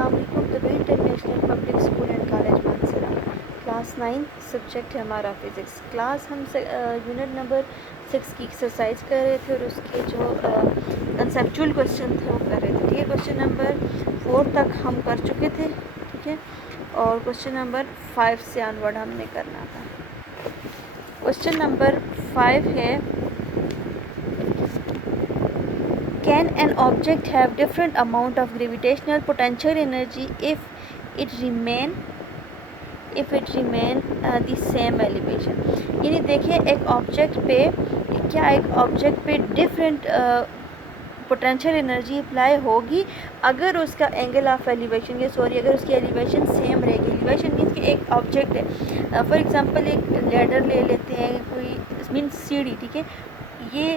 अस्सलाम वालेकुम। The international public school and college Manasara, class 9, subject है हमारा फ़िज़िक्स। क्लास हम यूनिट नंबर 6 की एक्सरसाइज कर रहे थे और उसके जो कंसेप्चुअल क्वेश्चन थे वो कर रहे थे। ठीक है, क्वेश्चन नंबर 4 तक हम कर चुके थे। ठीक है, और क्वेश्चन नंबर 5 से ऑनवर्ड हमने करना था। क्वेश्चन नंबर 5 है, can an object have different amount of gravitational potential energy if it remain the same elevation। यानी देखिए एक ऑब्जेक्ट पे डिफरेंट पोटेंशियल एनर्जी अप्लाई होगी अगर उसका एंगल ऑफ एलिवेशन अगर उसकी एलिवेशन सेम रहेगी। एलिवेशन मीन्स कि एक ऑब्जेक्ट है, फॉर एग्जांपल एक लैडर ले लेते हैं, कोई मीन्स सीढ़ी। ठीक है, ये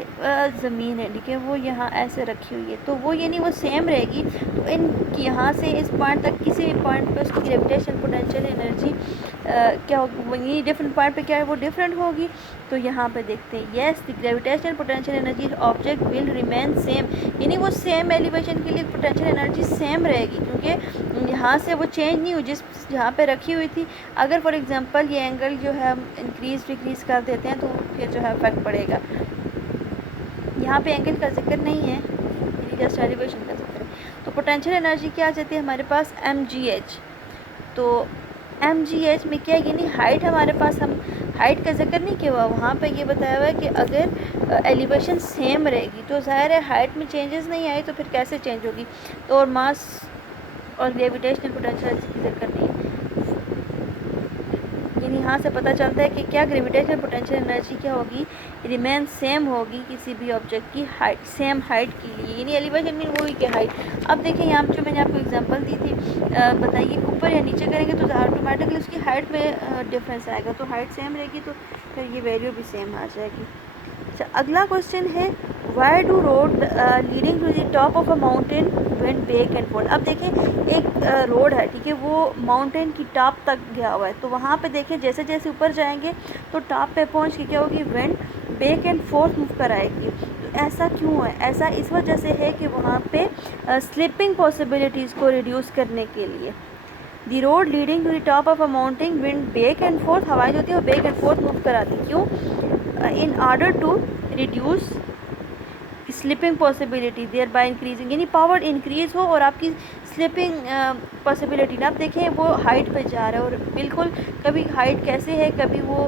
ज़मीन है, ठीक है, वो यहाँ ऐसे रखी हुई है, तो वो यानी वो सेम रहेगी। तो इन यहाँ से इस पॉइंट तक किसी भी पॉइंट पे उसकी ग्रेविटेशन पोटेंशियल एनर्जी क्या होगी, डिफरेंट पॉइंट पे क्या है, वो डिफरेंट होगी। तो यहाँ पे देखते हैं, yes the gravitational potential energy object will remain same, यानी वो सेम एलिवेशन के लिए पोटेंशियल एनर्जी सेम रहेगी, क्योंकि यहाँ से वो चेंज नहीं हुई जिस जहाँ पे रखी हुई थी। अगर फॉर एग्जांपल ये एंगल जो है हम इंक्रीज डिक्रीज़ कर देते हैं तो फिर जो है इफेक्ट पड़ेगा। यहाँ पे एंगल का जिक्र नहीं है, जस्ट एलिवेशन का जिक्र है। तो पोटेंशियल एनर्जी क्या आ जाती है हमारे पास, mgh। तो mgh में क्या है, यानी हाइट हमारे पास, हम हाइट का जिक्र नहीं किया हुआ, वहाँ पे ये बताया हुआ है कि अगर एलिवेशन सेम रहेगी तो ज़ाहिर है हाइट में चेंजेस नहीं आए तो फिर कैसे चेंज होगी। तो और मास और ग्रेविटेशनल पोटेंशियल की जिक्र नहीं है, यानी यहाँ से पता चलता है कि क्या ग्रेविटेशनल पोटेंशियल एनर्जी क्या होगी, रिमेन सेम होगी किसी भी ऑब्जेक्ट की हाइट, सेम हाइट के लिए, यानी एलिवेशन मीन वही की हाइट। अब देखिए यहाँ जो मैंने आपको एग्जांपल दी थी, बताइए ऊपर या नीचे करेंगे तो ऑटोमेटिकली उसकी हाइट में डिफरेंस आएगा, तो हाइट सेम रहेगी तो फिर ये वैल्यू भी सेम आ जाएगी। अच्छा, अगला क्वेश्चन है, why do road leading to the top of a mountain went back and forth. अब देखें एक रोड है, ठीक है, वो माउंटेन की टॉप तक गया हुआ है, तो वहाँ पे देखें जैसे जैसे ऊपर जाएंगे तो टॉप पे पहुँच के क्या होगी, went back and fourth move कर आएगी। तो ऐसा क्यों है, ऐसा इस वजह से है कि वहाँ पे स्लिपिंग पॉसिबिलिटीज़ को रिड्यूस करने के लिए the road leading to the top of a mountain wind back and forth, हवाएं जो होती है वो बैक एंड फोर्थ मूव कराती है। क्यों, in order to reduce slipping possibility thereby increasing, यानी पावर इंक्रीज़ हो और आपकी स्लिपिंग पॉसिबिलिटी ना। आप देखें वो हाइट पे जा रहा है और बिल्कुल कभी हाइट कैसे है, कभी वो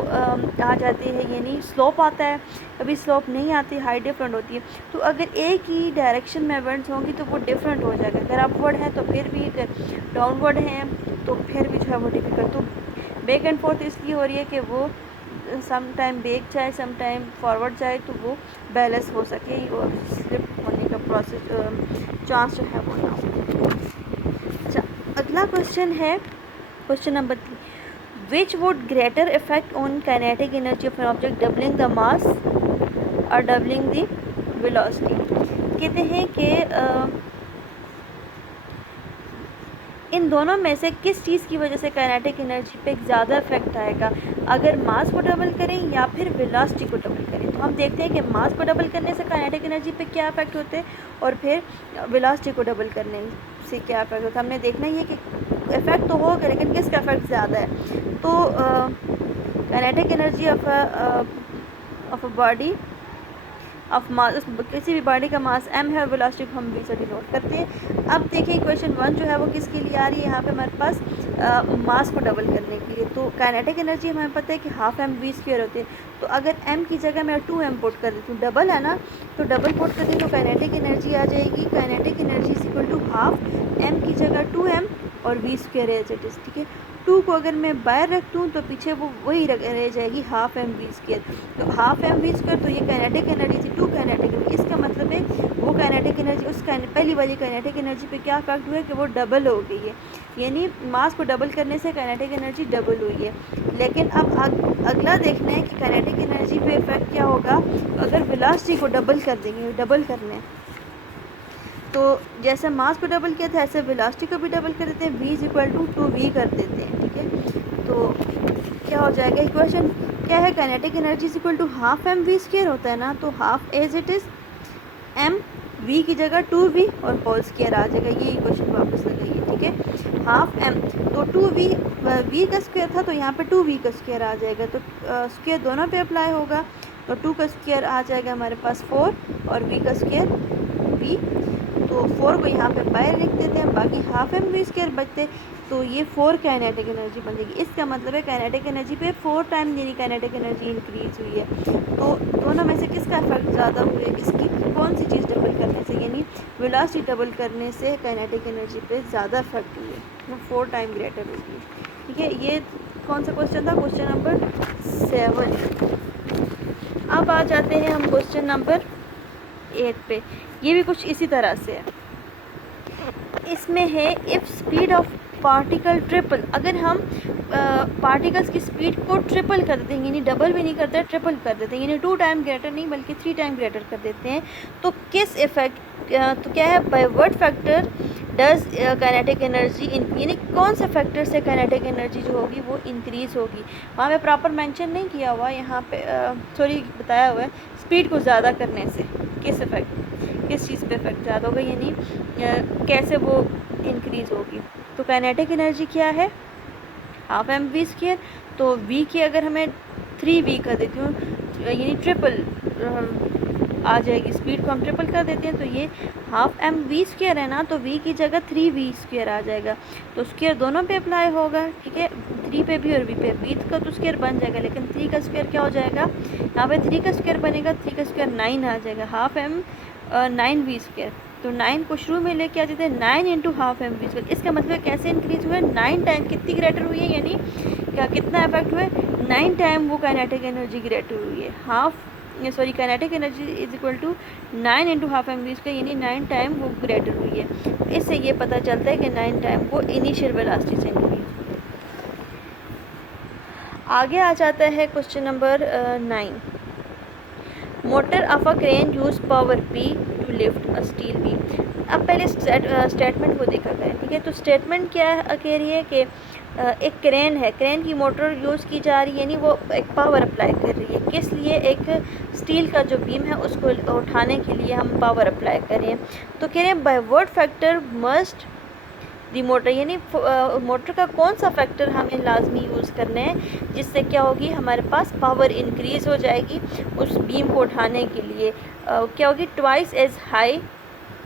आ जाती है यानी स्लोप आता है, कभी स्लोप नहीं आती, हाइट डिफरेंट होती है। तो अगर एक ही डायरेक्शन में इवेंट्स होंगी तो वो डिफरेंट हो जाएगा, अगर अपवर्ड है तो फिर भी, अगर डाउनवर्ड हैं तो फिर भी जो है वो डिफिकल्ट। तो बैक एंड फोर्थ इसलिए हो रही है कि वो सम टाइम बैक जाए, सम टाइम फॉरवर्ड जाए, तो वो बैलेंस हो सके और स्लिप होने का प्रोसेस चांस जो है वो ना हो। अच्छा, अगला क्वेश्चन है, question number 3, which would greater effect on kinetic energy of an object, doubling the mass और डबलिंग द वेलोसिटी। कहते हैं कि इन दोनों में से किस चीज़ की वजह से काइनेटिक एनर्जी पे ज़्यादा इफेक्ट आएगा, अगर मास को डबल करें या फिर वेलोसिटी को डबल करें। तो हम देखते हैं कि मास को डबल करने से काइनेटिक एनर्जी पे क्या इफेक्ट होते हैं और फिर वेलोसिटी को डबल करने से क्या इफेक्ट होता है। हमने देखना ही है कि इफेक्ट तो होगा लेकिन किसका इफेक्ट ज़्यादा है। तो kinetic energy of a body of mass, किसी भी बॉडी का मास m है और वेलोसिटी को हम v से डिनोट करते हैं। अब देखिए क्वेश्चन 1 जो है वो किसके लिए आ रही है, यहाँ पे हमारे पास मास को डबल करने के लिए। तो काइनेटिक एनर्जी हमें पता है कि हाफ m v स्क्वायर होती है, तो अगर m की जगह मैं 2m पुट कर देती हूँ, डबल है ना, तो डबल पुट कर दी तो काइनेटिक एनर्जी आ जाएगी, kinetic energy is equal to half m की जगह 2m और v square as it is. ठीक है, 2 को अगर मैं बाहर रख दूँ तो पीछे वो वही रह जाएगी हाफ एम वी स्क्वायर। तो हाफ एम वी स्क्वायर, तो ये काइनेटिक एनर्जी थी 2 काइनेटिक एनर्जी, इसका मतलब है वो काइनेटिक एनर्जी उस पहली वाली काइनेटिक एनर्जी पे क्या इफेक्ट हुआ है कि वो डबल हो गई है, यानी मास को डबल करने से काइनेटिक एनर्जी डबल हुई है। लेकिन अब अगला देखना है कि काइनेटिक एनर्जी पे इफेक्ट क्या होगा अगर वेलोसिटी को डबल कर देंगे, डबल करने। तो जैसे मास को डबल किया था ऐसे वेलोसिटी को भी डबल कर देते हैं, v is equal to 2v कर देते हैं। ठीक है, तो क्या हो जाएगा, इक्वेशन क्या है, kinetic energy is equal to half M V square होता है ना, तो half as it is M v की जगह 2v और होल स्क्वायर आ जाएगा। ये इक्वेशन वापस लगाइए, ठीक है। हाफ m तो 2v v का स्क्वायर था तो यहाँ पे 2v का स्क्वायर आ जाएगा, तो स्क्वायर दोनों पे अप्लाई होगा। तो 2 का स्क्वायर आ जाएगा हमारे पास 4 और v का स्क्वायर v, तो 4 को यहाँ पे बाहर लिख देते हैं, बाकी हाफ एम वी स्क्वायर बचते, तो ये 4 काइनेटिक एनर्जी बन जाएगी। इसका मतलब है काइनेटिक एनर्जी पे 4 टाइम यानी काइनेटिक एनर्जी इंक्रीज हुई है। तो दोनों में से किसका इफेक्ट ज़्यादा हुआ है, किसकी कौन सी चीज़ डबल करने से, यानी वेलोसिटी डबल करने से काइनेटिक एनर्जी पे ज़्यादा इफेक्ट हुई है, वो 4 टाइम ग्रेटर होगी, ठीक है। ये कौन सा क्वेश्चन था, क्वेश्चन नंबर 7। अब आ जाते हैं हम क्वेश्चन नंबर 8 पे। ये भी कुछ इसी तरह से है। इसमें है if speed of particle triple, अगर हम पार्टिकल्स की स्पीड को ट्रिपल कर देते हैं, यानी डबल भी नहीं करते, ट्रिपल कर देते हैं, यानी 2 टाइम ग्रेटर नहीं बल्कि 3 टाइम ग्रेटर कर देते हैं, तो किस इफेक्ट, तो क्या है, by what factor does kinetic energy, यानी कौन से फैक्टर से काइनेटिक एनर्जी जो होगी वो इंक्रीज़ होगी। वहाँ पे प्रॉपर मेंशन नहीं किया हुआ, यहाँ पे सॉरी बताया हुआ है स्पीड को ज़्यादा करने से किस इफेक्ट, किस चीज़ पे इफेक्ट ज़्यादा होगा, यानी कैसे वो इंक्रीज़ होगी। तो काइनेटिक एनर्जी क्या है, हाफ एम वी स्क्वायर, तो वी की अगर हमें 3v कर देती हूँ, यानी ट्रिपल आ जाएगी, स्पीड को हम ट्रिपल कर देते हैं, तो ये हाफ एम वी स्क्वायर है ना, तो v की जगह 3v स्क्वायर आ जाएगा, तो स्क्वायर दोनों पे अप्लाई होगा, ठीक है, 3 पे भी और v पे, v का तो स्क्वायर बन जाएगा, लेकिन 3 का स्क्वायर क्या हो जाएगा, यहाँ पे 3 का स्क्वायर बनेगा, 3 का स्क्वायर 9 आ जाएगा, हाफ एम 9v स्क्वायर, तो 9 को शुरू में लेके आ जाते हैं, 9 into half M V square. इसका मतलब कैसे इंक्रीज हुआ है, 9 टाइम कितनी ग्रेटर हुई है, यानी क्या कितना इफेक्ट हुआ है, 9 टाइम वो काइनेटिक एनर्जी ग्रेटर हुई है। Kinetic energy is equal to 9 into half M V square, यानी 9 टाइम वो ग्रेटर हुई है। इससे ये पता चलता है कि 9 टाइम वो इनिशियल वेलोसिटी से इंक्रीज हुई है। आगे आ जाता है question number 9। Motor of a crane use power P to lift a steel beam. अब पहले स्टेटमेंट को देखा गया, ठीक है। तो स्टेटमेंट क्या कह रही है कि एक क्रेन है, क्रेन की मोटर यूज़ की जा रही है, यानी वो एक पावर अप्लाई कर रही है, किस लिए, एक स्टील का जो बीम है उसको उठाने के लिए हम पावर अप्लाई कर रहे हैं। तो कह रहे हैं by what factor must the motor, यानी मोटर का कौन सा फैक्टर हमें लाजमी यूज़ करना है जिससे क्या होगी, हमारे पास पावर इंक्रीज़ हो जाएगी उस बीम को उठाने के लिए। क्या होगी, twice as high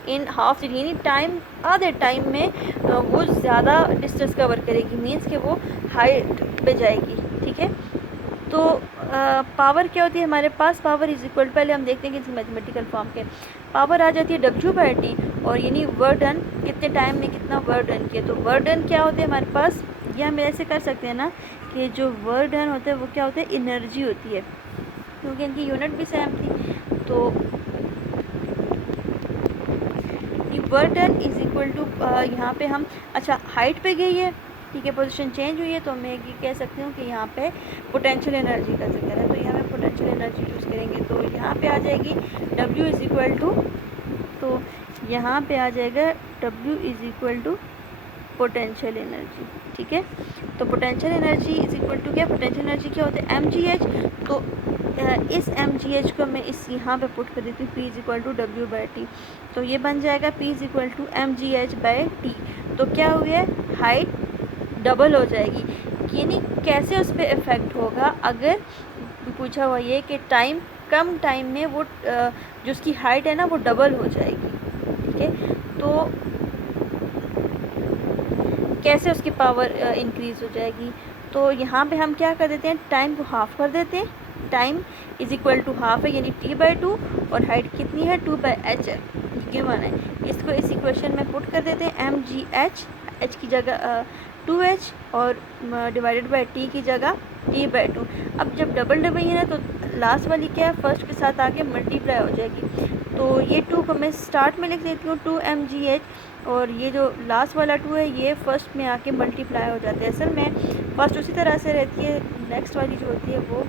in half, यानी टाइम, आधे टाइम में वो ज़्यादा डिस्टेंस कवर करेगी, मीन्स कि वो हाइट पे जाएगी, ठीक है। तो पावर क्या होती है हमारे पास, पावर इज इक्वल, पहले हम देखते हैं कि मैथमेटिकल फॉर्म के, पावर आ जाती है W/T, और यानी वर्क डन, कितने टाइम में कितना वर्क डन किया। तो वर्क डन क्या होते हैं हमारे पास, ये हम ऐसे कर सकते हैं ना कि जो वर्क डन होता है वो क्या होता है, एनर्जी होती है, क्योंकि इनकी यूनिट भी सेम थी। तो work done is equal to, यहाँ पे हम, अच्छा हाइट पे गई है, ठीक है, पोजीशन चेंज हुई है, तो मैं ये कह सकती हूँ कि यहाँ पे पोटेंशियल एनर्जी का जिक्र है, तो यहाँ पे पोटेंशियल एनर्जी यूज़ करेंगे, तो यहाँ पे आ जाएगी W इज़ इक्वल टू, तो यहाँ पे आ जाएगा W is equal to potential energy, ठीक है। तो potential energy is equal to क्या, पोटेंशियल एनर्जी क्या होता है, mgh, तो इस mgh को मैं इस यहाँ पे पुट कर देती हूँ, P is equal to W/T, तो ये बन जाएगा P is equal to mgh/T। तो क्या हुआ है, हाइट डबल हो जाएगी, यानी कैसे उस पर इफ़ेक्ट होगा, अगर पूछा हुआ ये कि टाइम, कम टाइम में वो जो उसकी हाइट है ना वो डबल हो जाएगी, ठीक है। तो कैसे उसकी पावर इंक्रीज़ हो जाएगी, तो यहाँ पे हम क्या कर देते हैं, टाइम को हाफ़ कर देते हैं, time is equal to half है, यानी T/2, और हाइट कितनी है, 2/h है, गिवन है। इसको इस इक्वेशन में पुट कर देते हैं, mgh, h की जगह 2h, और डिवाइडेड बाय T की जगह T/2। अब जब डबल डबल है ना, तो लास्ट वाली क्या है, फर्स्ट के साथ आके मल्टीप्लाई हो जाएगी, तो ये 2 को मैं स्टार्ट में लिख देती हूँ, 2mgh, और ये जो लास्ट वाला 2 है ये फर्स्ट में आके मल्टीप्लाई हो जाते हैं। असल में फर्स्ट उसी तरह से रहती है, नेक्स्ट वाली जो होती है वो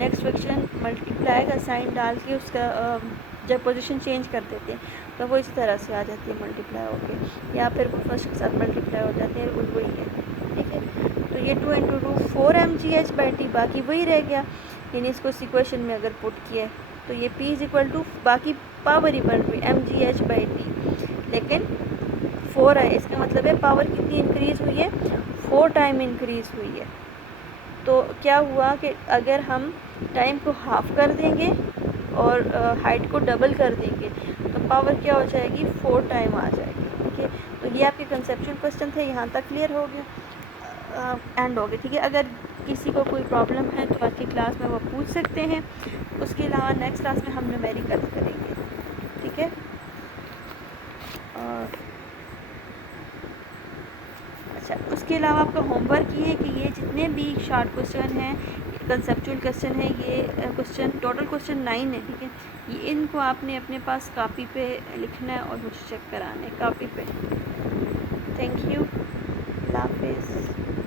नेक्स्ट फ्रैक्शन मल्टीप्लाई का साइन डाल के उसका जब पोजीशन चेंज कर देते हैं तो वो इसी तरह से आ जाती है मल्टीप्लाई होके, या फिर वो फर्स्ट के साथ मल्टीप्लाई हो जाते हैं, वही है, ठीक है। तो ये 2 × 2 4mgh/T, बाकी वही रह गया, यानी इसको इस इक्वेशन में अगर पुट किया तो ये P इज इक्वल टू, बाकी पावर ही बढ़ रही mgh/t, लेकिन 4 है, इसका मतलब है पावर कितनी इंक्रीज़ हुई है, 4 टाइम इंक्रीज़ हुई है। तो क्या हुआ कि अगर हम टाइम को हाफ कर देंगे और हाइट को डबल कर देंगे तो पावर क्या हो जाएगी, 4 टाइम आ जाएगी। ठीक है, तो ये आपके कंसेप्चुअल क्वेश्चन थे, यहाँ तक क्लियर हो गया, एंड हो गया। ठीक है, अगर किसी को कोई प्रॉब्लम है तो आज की क्लास में वो पूछ सकते हैं। उसके अलावा नेक्स्ट क्लास में हम न्यूमेरिकल करेंगे। ठीक है, और अच्छा, उसके अलावा आपका होमवर्क ये है कि ये जितने भी शॉर्ट क्वेश्चन हैं, कंसेप्चुअल क्वेश्चन है, ये क्वेश्चन टोटल क्वेश्चन 9 है। ठीक है, ये इनको आपने अपने पास कॉपी पे लिखना है और मुझे चेक कराना है कॉपी पे। थैंक यू, अल्लाह हाफिज़।